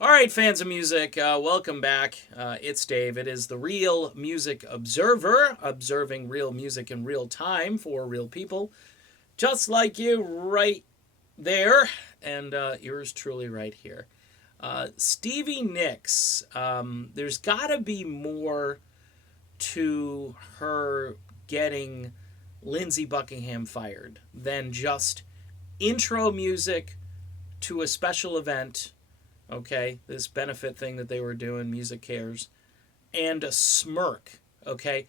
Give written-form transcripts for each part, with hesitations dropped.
All right, fans of music, welcome back. It's Dave. It is the Real Music Observer, observing real music in real time for real people, just like you right there, and yours truly right here. Stevie Nicks, there's got to be more to her getting Lindsey Buckingham fired than just intro music to a special event, okay, this benefit thing that they were doing, Music Cares, and a smirk, okay?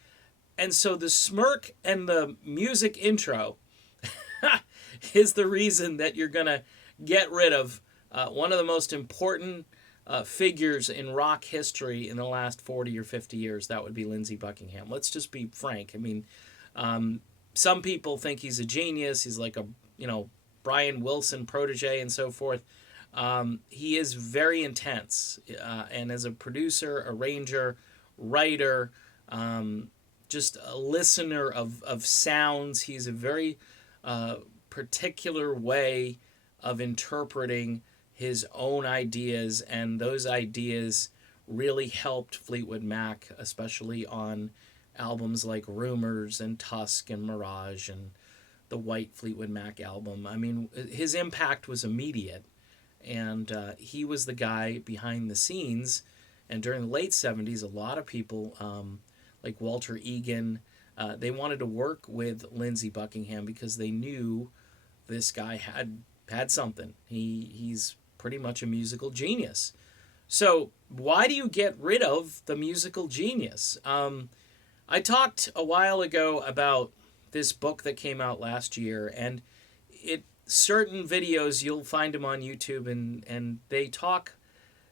And so the smirk and the music intro is the reason that you're going to get rid of one of the most important figures in rock history in the last 40 or 50 years. That would be Lindsey Buckingham. Let's just be frank. I mean, some people think he's a genius. He's like a, Brian Wilson protege and so forth. He is very intense, and as a producer, arranger, writer, just a listener of sounds, he's a very particular way of interpreting his own ideas, and those ideas really helped Fleetwood Mac, especially on albums like Rumors and Tusk and Mirage and the White Fleetwood Mac album. I mean, his impact was immediate, and he was the guy behind the scenes. And during the late 70s, a lot of people, like Walter Egan, they wanted to work with Lindsey Buckingham because they knew this guy had something. He's pretty much a musical genius. So why do you get rid of the musical genius? I talked a while ago about this book that came out last year, and it certain videos you'll find them on YouTube, and they talk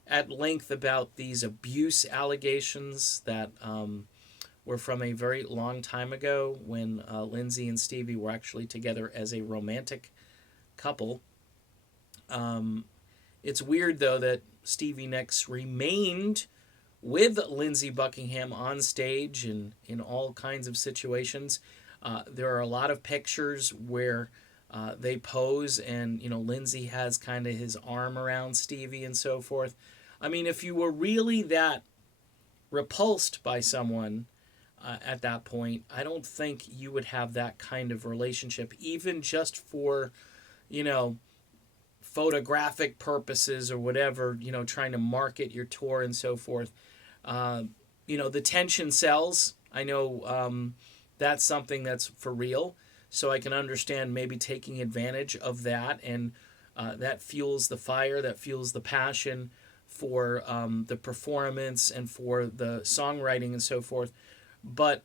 at length about these abuse allegations that were from a very long time ago when Lindsey and Stevie were actually together as a romantic couple. It's weird though that Stevie Nicks remained with Lindsey Buckingham on stage and in all kinds of situations. There are a lot of pictures where they pose, and Lindsey has kind of his arm around Stevie and so forth. I mean, if you were really that repulsed by someone at that point, I don't think you would have that kind of relationship, even just for you know photographic purposes or whatever. Trying to market your tour and so forth. The tension sells. I know that's something that's for real. So I can understand maybe taking advantage of that, and that fuels the fire, that fuels the passion for the performance and for the songwriting and so forth. But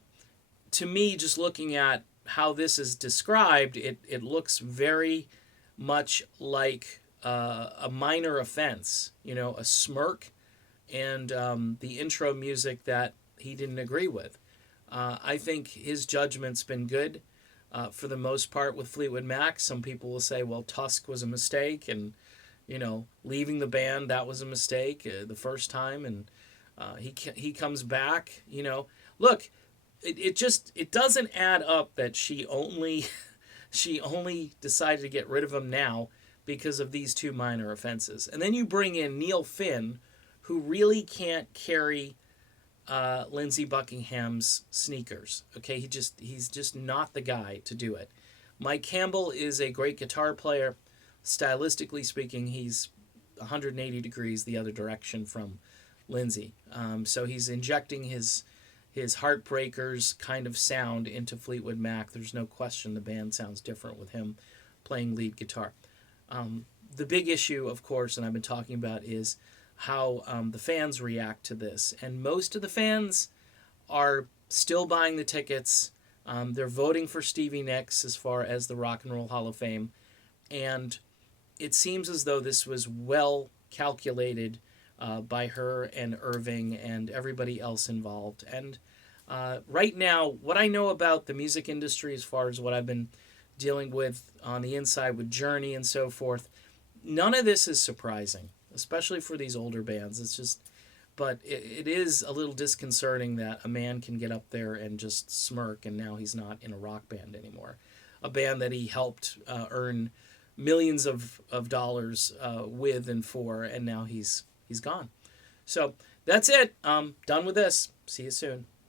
to me, just looking at how this is described, it looks very much like a minor offense, a smirk, and the intro music that he didn't agree with. I think his judgment's been good for the most part with Fleetwood Mac. Some people will say, well, Tusk was a mistake, and leaving the band, that was a mistake the first time, and he comes back. Look, it doesn't add up that she only she only decided to get rid of him now because of these two minor offenses, and then you bring in Neil Finn, who really can't carry Lindsey Buckingham's sneakers. Okay, he's just not the guy to do it. Mike Campbell is a great guitar player. Stylistically speaking, he's 180 degrees the other direction from Lindsey. So he's injecting his Heartbreakers kind of sound into Fleetwood Mac. There's no question the band sounds different with him playing lead guitar. The big issue, of course, and I've been talking about, is how the fans react to this. And most of the fans are still buying the tickets. They're voting for Stevie Nicks as far as the Rock and Roll Hall of Fame. And it seems as though this was well calculated by her and Irving and everybody else involved. And right now, what I know about the music industry, as far as what I've been dealing with on the inside with Journey and so forth, none of this is surprising, especially for these older bands. It's just, but it is a little disconcerting that a man can get up there and just smirk, and now he's not in a rock band anymore, a band that he helped earn millions of dollars with and for, and now he's he's gone. So that's it. Done with this. See you soon.